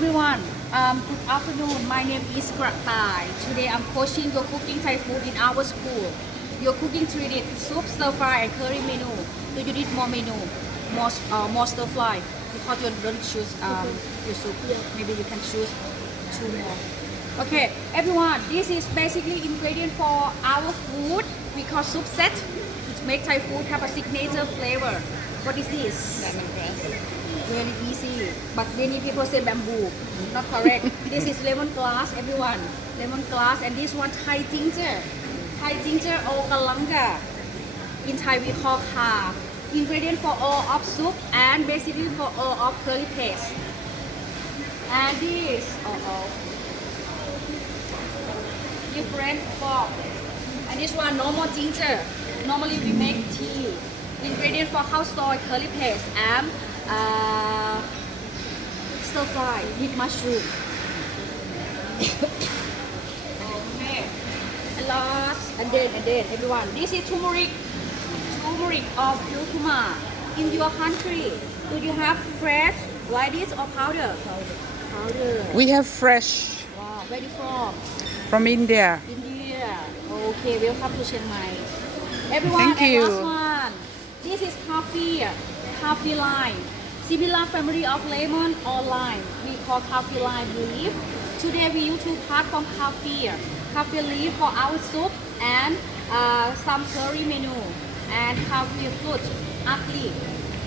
Everyone, good afternoon. My name is Thai. Today I'm coaching your cooking Thai food in our school. Your cooking treated soup, stir fry, and curry menu. Do you need more menu? More stir fry? Because you don't choose your soup. Maybe you can choose two more. Okay, everyone, this is basically ingredient for our food. We call soup set. It makes Thai food have a signature flavor. What is this? Lemongrass. Very easy, but many people say bamboo. Not correct. This is lemongrass, everyone. Lemongrass, and this one Thai ginger. Thai ginger or kalanga. In Thai we call khaw. Ingredient for all of soup and basically for all of curry paste. And this, different form. And this one normal ginger. Normally we make tea. Ingredient for cow soy curry paste and stir fry with mushroom. Okay. And then everyone. This is turmeric of curcuma. In your country, do you have fresh like this or powder? Powder. We have fresh Wow, where you from? from India. India. Okay, welcome to Chiangmai. Everyone, Thank you. and last one. This is coffee lime. Similar family of lemon or lime. We call coffee lime leaf. Today we use two parts from coffee leaf for our soup and some curry menu and coffee fruit. Ugly.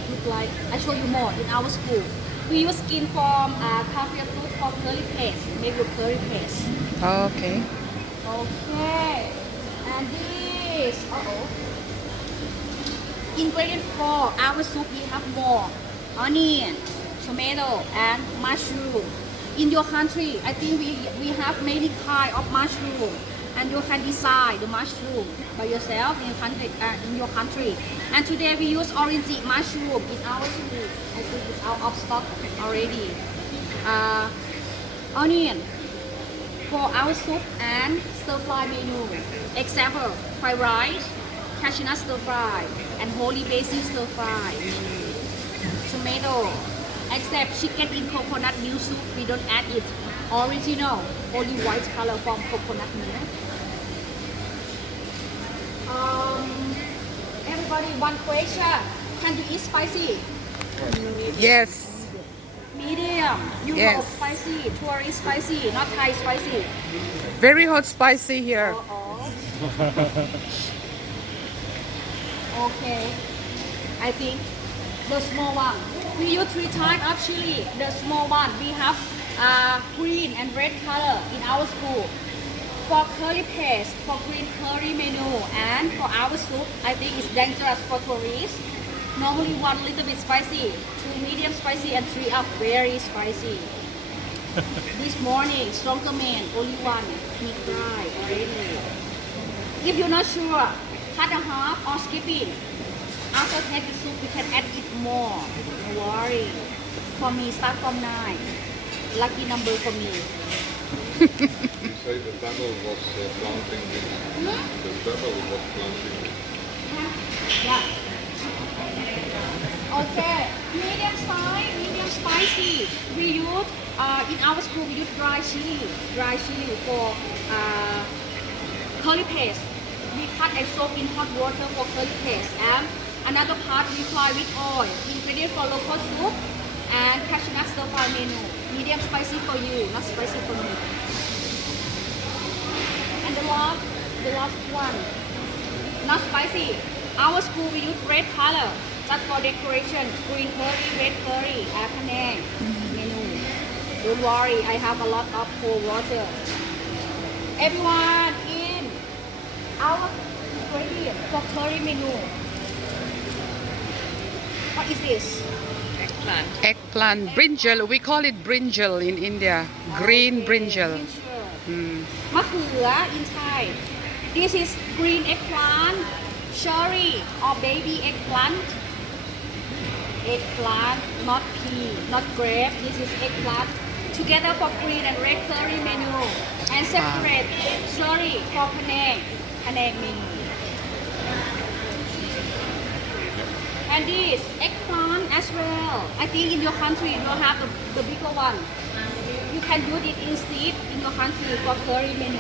Look like I show you more in our school. We use skin from coffee fruit for curry paste. Make your curry paste. Okay. Okay. And this. Ingredient for our soup, we have more onion, tomato, and mushroom. In your country, I think we have many kind of mushroom, and you can decide the mushroom by yourself in your country. And today we use orange mushroom in our soup. I think it's out of stock already. Onion for our soup and stir fry menu. Example: fried rice, cashew nut stir fry, and holy basil stir fry. Tomato, except chicken in coconut milk soup, we don't add it. Original, only white color from coconut milk. Everybody, one question: can you eat spicy? Yes. Medium, Europe Yes. spicy, tourist spicy, not Thai spicy. Very hot spicy here. Okay, I think the small one. We use 3 types of chili. The small one we have green and red color in our school. For curry paste, for green curry menu, and for our soup, I think it's dangerous for tourists. Normally 1 little bit spicy, 2 medium spicy, and 3 up very spicy. This morning, stronger man, only 1. He cried already. If you're not sure, cut a half or skip it. After take the soup, we can add it more. No worry. For me, start from 9. Lucky number for me. You say the devil was planting this. The devil was planting this. Yeah. Okay. Medium size, medium spicy. We use in our school we use dry chili for curry paste. We cut and soak in hot water for curry paste, and another part we fry with oil. Ingredient for local soup and cashew nut stir fry menu. Medium spicy for you, not spicy for me. And the last one, not spicy. Our school we use red color, just for decoration. Green curry, red curry, panang menu. Don't worry, I have a lot of cold water. Everyone in our ingredient for curry menu. What is this? Eggplant, brinjal. We call it brinjal in India. Green brinjal. Mะเขือ in Thai. This is green eggplant, cherry or baby eggplant. Eggplant, not pea, not grape. This is eggplant. Together for green and red curry menu. And separate cherry for panang menu. And this eggplant as well. I think in your country you have the bigger one. can do it instead in your country for curry menu.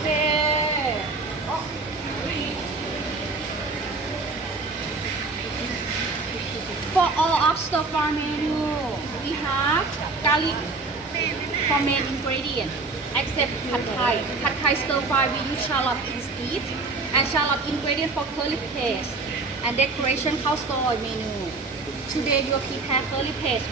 Okay. For all of stir fry menu, we have garlic for main ingredient. Except pad thai. Pad thai stir fry we use shallot instead, and shallot ingredient for curry paste and decoration cow soy menu. Today you prepare curry paste.